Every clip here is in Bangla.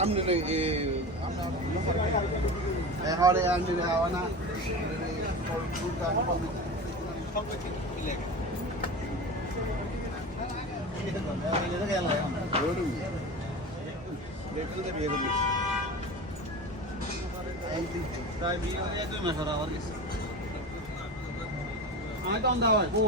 Amni le e amna e hore amni le hawana আমি তো অন্ধা হয় ও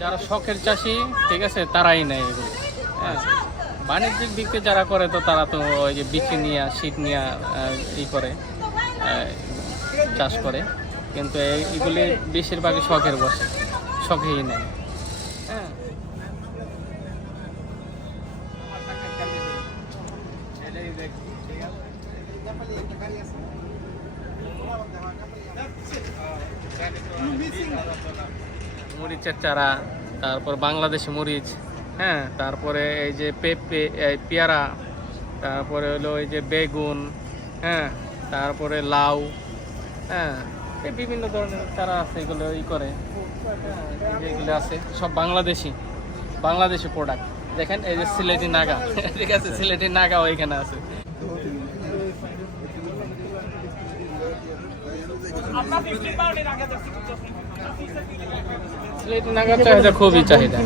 যারা শখের চাষি, ঠিক আছে, তারাই নেয় এগুলো। হ্যাঁ। বাণিজ্যিক দিকে যারা করে তো তারা তো ওই যে বিক্রি নিয়ে, শীত নিয়ে ই করে চাষ করে। কিন্তু এই- এগুলি বেশিরভাগই শখের বসে। শখেই নেয়। হ্যাঁ মরিচের চারা, তারপর বাংলাদেশি মরিচ হ্যাঁ তারপরে এই যে পেঁপে, এই পেয়ারা, তারপরে হলো এই যে বেগুন হ্যাঁ তারপরে লাউ হ্যাঁ এই বিভিন্ন ধরনের চারা আছে এগুলো ই করে। এগুলো আছে সব বাংলাদেশি বাংলাদেশি প্রোডাক্ট দেখেন এই যে সিলেটি নাগা। ঠিক আছে সিলেটি নাগাও এখানে আছে। সিলেটি নাগার চাহিদা খুবই চাহিদা।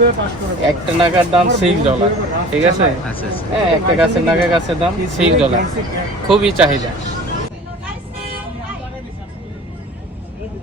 একটা নাগার দাম সিক্স ডলার ঠিক আছে? হ্যাঁ একটা গাছের নাগা গাছের দাম সিক্স ডলার। খুবই চাহিদা।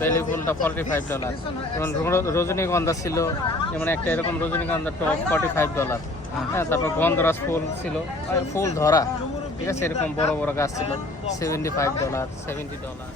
বেলে ফুলটা ফর্টি ফাইভ ডলার যেমন রজনীগন্ধা ছিল যেমন একটা এরকম রজনীগন্ধা টপ ফর্টি ফাইভ ডলার হ্যাঁ তারপর গন্ধরাজ ফুল ছিল ফুল ধরা ঠিক আছে এরকম বড় বড় গাছ ছিল seventy five dollar seventy dollar